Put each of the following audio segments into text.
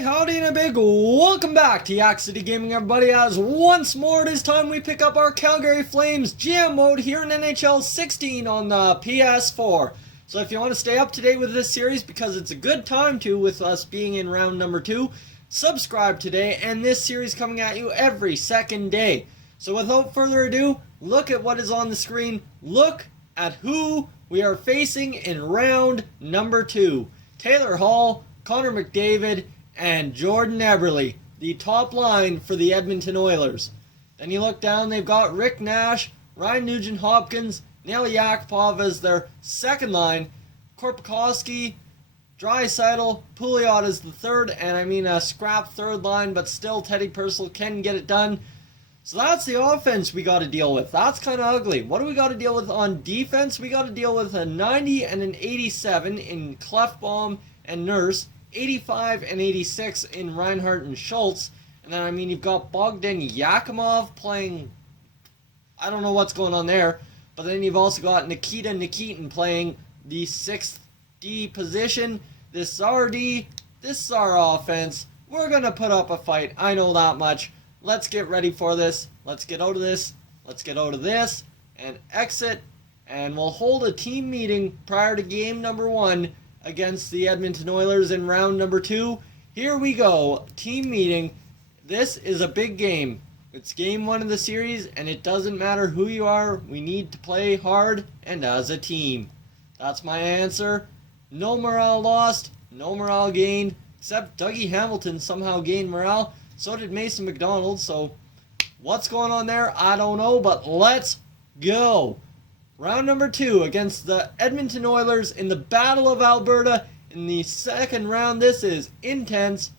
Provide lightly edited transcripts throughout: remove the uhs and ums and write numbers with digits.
Hey, howdy and a big welcome back to Yak-City Gaming, everybody, as once more it is time we pick up our Calgary Flames GM mode here in NHL 16 on the PS4. So if you want to stay up to date with this series, because it's a good time to with us being in round number 2, subscribe today, and this series coming at you every second day. So without further ado, look at what is on the screen, look at who we are facing in round number 2. Taylor Hall, Connor McDavid, and Jordan Eberle, the top line for the Edmonton Oilers. Then you look down, they've got Rick Nash, Ryan Nugent-Hopkins, Nail Yakupov as their second line, Korpikoski, Draisaitl, Pouliot is the third, and I mean a scrap third line, but still Teddy Purcell can get it done. So that's the offense we got to deal with. That's kind of ugly. What do we got to deal with on defense? We got to deal with a 90 and an 87 in Clefbaum and Nurse, 85 and 86 in Reinhart and Schultz. And then, I mean, you've got Bogdan Yakimov playing, I don't know what's going on there. But then you've also got Nikita Nikitin playing the 6th D position. This is our D. This is our offense. We're going to put up a fight. I know that much. Let's get ready for this. Let's get out of this. Let's get out of this. And exit. And we'll hold a team meeting prior to game number 1 against the Edmonton Oilers in round number 2. Here we go. Team meeting. This is a big game. It's game 1 of the series, and it doesn't matter who you are. We need to play hard and as a team. That's my answer. No morale lost. No morale gained. Except Dougie Hamilton somehow gained morale. So did Mason McDonald. So what's going on there? I don't know, but let's go. Round number 2 against the Edmonton Oilers in the Battle of Alberta in the second round. This is intense.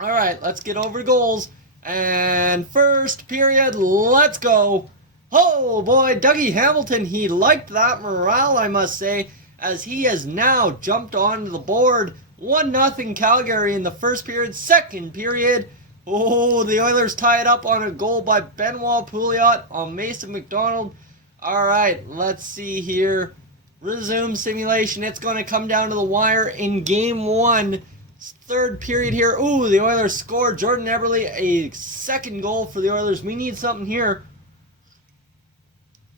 Alright, let's get over to goals. And first period, let's go. Oh boy, Dougie Hamilton, he liked that morale, I must say, as he has now jumped onto the board. 1-0 Calgary in the first period. Second period, oh, the Oilers tie it up on a goal by Benoit Pouliot on Mason McDonald. Alright, let's see here. Resume simulation. It's going to come down to the wire in game 1. Third period here. Ooh, the Oilers scored. Jordan Eberle, a second goal for the Oilers. We need something here.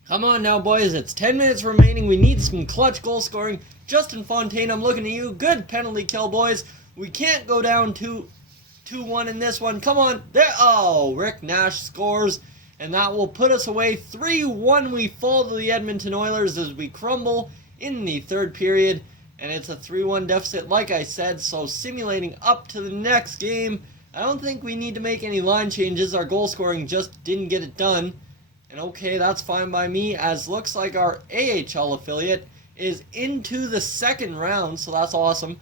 Come on now, boys. It's 10 minutes remaining. We need some clutch goal scoring. Justin Fontaine, I'm looking at you. Good penalty kill, boys. We can't go down 2-1 in this one. Come on. There. Oh, Rick Nash scores. And that will put us away 3-1. We fall to the Edmonton Oilers as we crumble in the third period. And it's a 3-1 deficit, like I said. So simulating up to the next game. I don't think we need to make any line changes. Our goal scoring just didn't get it done. And okay, that's fine by me, as looks like our AHL affiliate is into the second round. So that's awesome.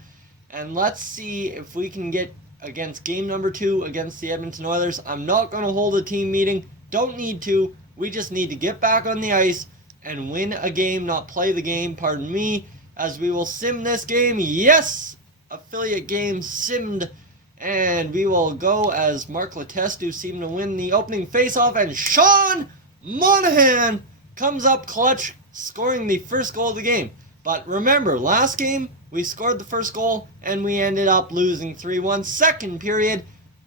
And let's see if we can get against game number 2 against the Edmonton Oilers. I'm not going to hold a team meeting. Don't need to. We just need to get back on the ice and win a game, not play the game, pardon me, as we will sim this game. Yes! Affiliate game simmed. And we will go as Mark Letestu seemed to win the opening faceoff, and Sean Monahan comes up clutch, scoring the first goal of the game. But remember, last game, we scored the first goal, and we ended up losing 3-1. Second period.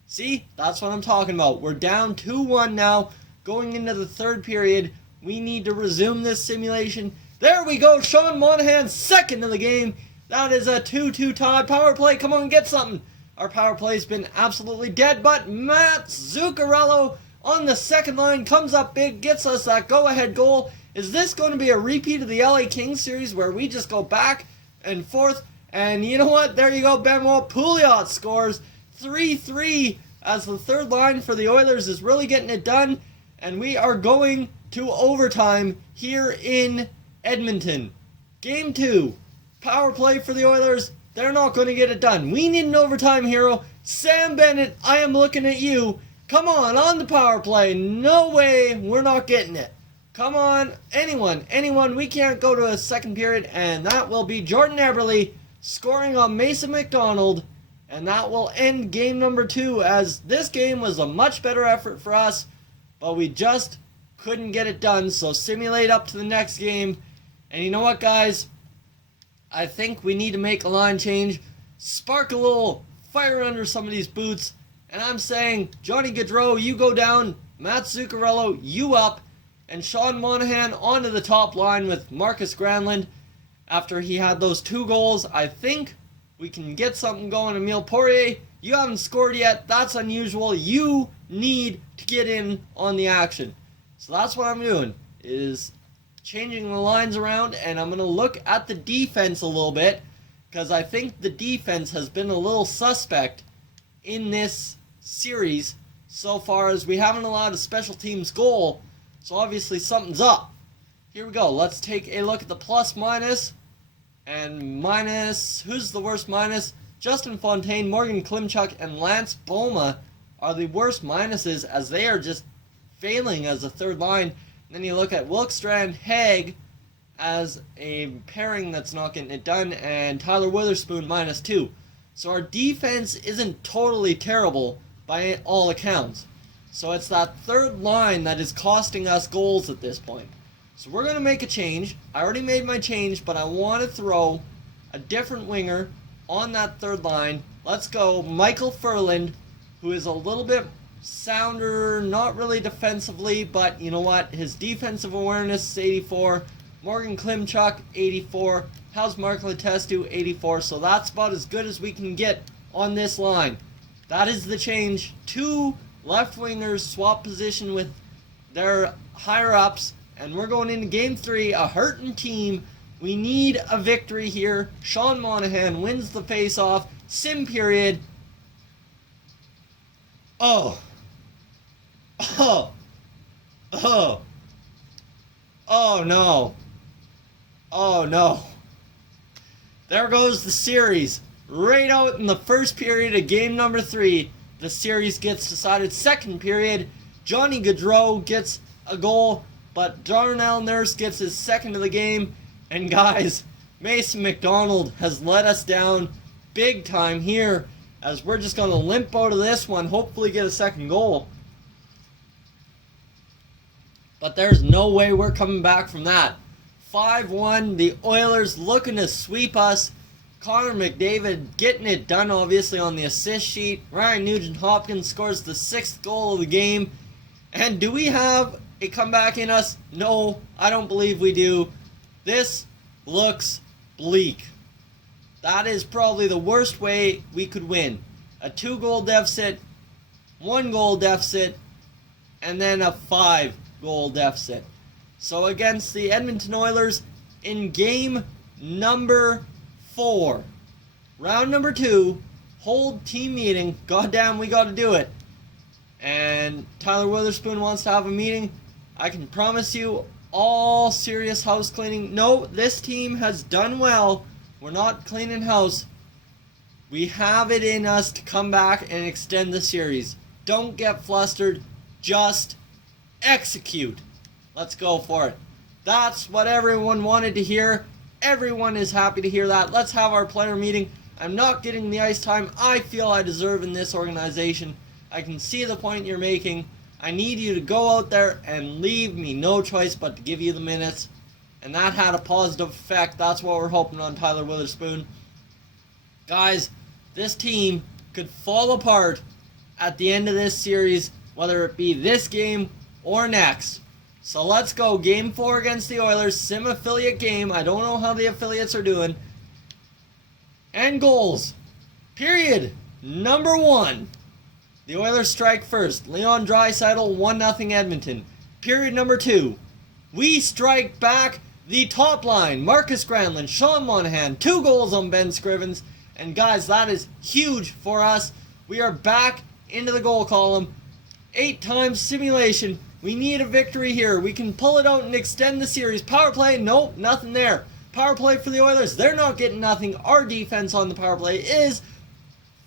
See, that's what I'm talking about. We're down 2-1 now. Going into the third period, we need to resume this simulation. There we go. Sean Monahan, second in the game. That is a 2-2 tie. Power play, come on, get something. Our power play's been absolutely dead, but Matt Zuccarello on the second line comes up big, gets us that go-ahead goal. Is this going to be a repeat of the LA Kings series where we just go back and forth? And you know what? There you go. Benoit Pouliot scores 3-3 as the third line for the Oilers is really getting it done. And we are going to overtime here in Edmonton. Game 2. Power play for the Oilers. They're not going to get it done. We need an overtime hero. Sam Bennett, I am looking at you. Come on the power play. No way we're not getting it. Come on, anyone. We can't go to a second period, and that will be Jordan Eberle scoring on Mason McDonald. And that will end game number 2, as this game was a much better effort for us, but we just couldn't get it done. So simulate up to the next game. And you know what, guys? I think we need to make a line change. Spark a little fire under some of these boots. And I'm saying, Johnny Gaudreau, you go down, Matt Zuccarello, you up, and Sean Monahan onto the top line with Marcus Granlund. After he had those 2 goals, I think we can get something going. Emile Poirier, you haven't scored yet. That's unusual. You need to get in on the action. So that's what I'm doing, is changing the lines around, and I'm going to look at the defense a little bit, because I think the defense has been a little suspect in this series so far, as we haven't allowed a special teams goal, so obviously something's up. Here we go. Let's take a look at the plus minus. And minus, who's the worst minus? Justin Fontaine, Morgan Klimchuk, and Lance Boma are the worst minuses, as they are just failing as a third line. And then you look at Wilkstrand, Haig as a pairing that's not getting it done, and Tyler Witherspoon -2. So our defense isn't totally terrible by all accounts. So it's that third line that is costing us goals at this point. So we're going to make a change. I already made my change, but I want to throw a different winger on that third line. Let's go Michael Furland, who is a little bit sounder, not really defensively, but you know what? His defensive awareness is 84. Morgan Klimchuk, 84. How's Mark Letestu, 84. So that's about as good as we can get on this line. That is the change. 2 left wingers swap position with their higher ups, and we're going into game 3, a hurting team. We need a victory here. Sean Monahan wins the face-off. Sim period. Oh no. Oh no. There goes the series. Right out in the first period of game number 3, the series gets decided. Second period, Johnny Gaudreau gets a goal, but Darnell Nurse gets his second of the game. And guys, Mason McDonald has let us down big time here, as we're just going to limp out of this one, hopefully get a second goal. But there's no way we're coming back from that. 5-1, the Oilers looking to sweep us. Connor McDavid getting it done, obviously, on the assist sheet. Ryan Nugent-Hopkins scores the 6th goal of the game. And do we have a comeback in us? No, I don't believe we do. This looks bleak. That is probably the worst way we could win. A 2-goal deficit, 1-goal deficit, and then a 5-goal deficit. So against the Edmonton Oilers in game number 4, round number 2, hold team meeting. Goddamn, we got to do it. And Tyler Witherspoon wants to have a meeting. I can promise you all serious house cleaning. No, this team has done well. We're not cleaning house. We have it in us to come back and extend the series. Don't get flustered. Just execute. Let's go for it. That's what everyone wanted to hear. Everyone is happy to hear that. Let's have our player meeting. I'm not getting the ice time I feel I deserve in this organization. I can see the point you're making. I need you to go out there and leave me no choice but to give you the minutes. And that had a positive effect. That's what we're hoping on Tyler Witherspoon. Guys, this team could fall apart at the end of this series, whether it be this game or next. So let's go. Game 4 against the Oilers. Sim affiliate game. I don't know how the affiliates are doing. And goals. Period. Number 1. The Oilers strike first. Leon Draisaitl, 1-0 Edmonton. Period number 2. We strike back the top line. Marcus Granlund, Sean Monahan, 2 goals on Ben Scrivens. And guys, that is huge for us. We are back into the goal column. 8 times simulation. We need a victory here. We can pull it out and extend the series. Power play, nope, nothing there. Power play for the Oilers, they're not getting nothing. Our defense on the power play is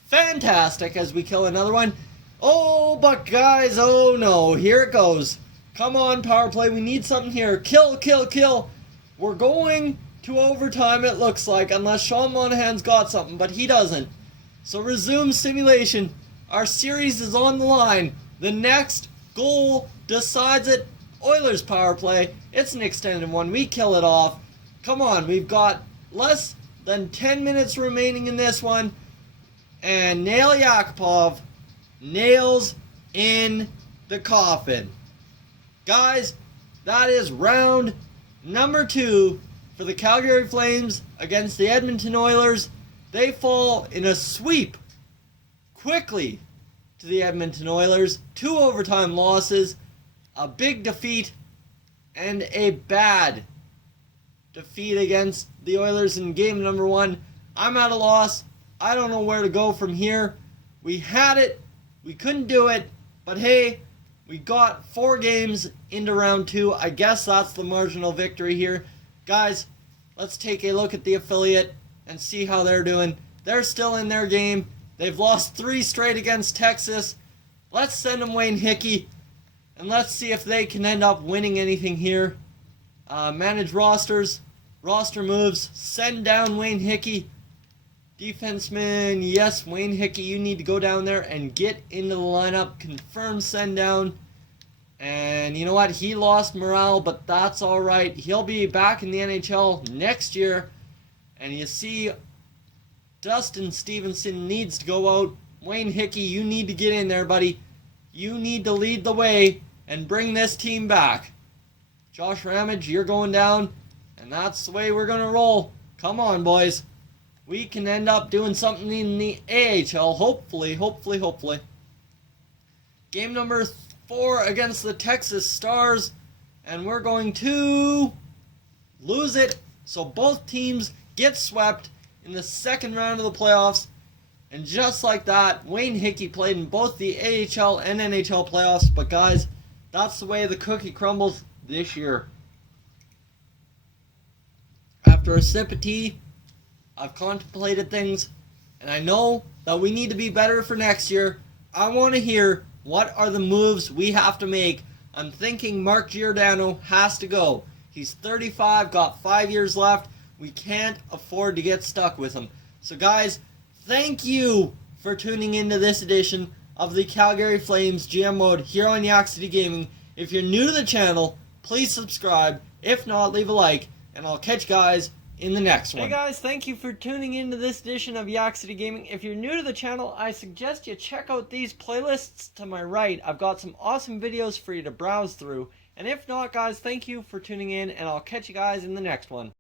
fantastic as we kill another one. Oh, but guys, oh no, here it goes. Come on, power play, we need something here. Kill, kill, kill. We're going to overtime, it looks like, unless Sean Monahan's got something, but he doesn't. So resume simulation. Our series is on the line. The next goal decides it. Oilers power play. It's an extended one. We kill it off. Come on, we've got less than 10 minutes remaining in this one. And Nail Yakupov nails in the coffin. Guys, that is round number 2 for the Calgary Flames against the Edmonton Oilers. They fall in a sweep quickly to the Edmonton Oilers. 2 overtime losses, a big defeat, and a bad defeat against the Oilers in game number 1. I'm at a loss. I don't know where to go from here. We had it. We couldn't do it. But hey, we got 4 games into round 2. I guess that's the marginal victory here. Guys, let's take a look at the affiliate and see how they're doing. They're still in their game. They've lost 3 straight against Texas. Let's send them Wayne Hickey, and let's see if they can end up winning anything here. Manage rosters, roster moves, send down Wayne Hickey. Defenseman, yes, Wayne Hickey, you need to go down there and get into the lineup. Confirm send down. And you know what? He lost morale, but that's all right. He'll be back in the NHL next year. And you see, Dustin Stevenson needs to go out. Wayne Hickey, you need to get in there, buddy. You need to lead the way and bring this team back. Josh Ramage, you're going down. And that's the way we're going to roll. Come on, boys. We can end up doing something in the AHL. Hopefully. Game number 4 against the Texas Stars. And we're going to lose it. So both teams get swept in the second round of the playoffs. And just like that, Wayne Hickey played in both the AHL and NHL playoffs. But guys, that's the way the cookie crumbles this year. After a sip of tea, I've contemplated things, and I know that we need to be better for next year. I want to hear what are the moves we have to make. I'm thinking Mark Giordano has to go. He's 35, got 5 years left. We can't afford to get stuck with him. So guys, thank you for tuning into this edition of the Calgary Flames GM Mode here on Yak-City Gaming. If you're new to the channel, please subscribe. If not, leave a like, and I'll catch you guys in the next one. Hey guys, thank you for tuning into this edition of Yak-City Gaming. If you're new to the channel, I suggest you check out these playlists to my right. I've got some awesome videos for you to browse through. And if not, guys, thank you for tuning in, and I'll catch you guys in the next one.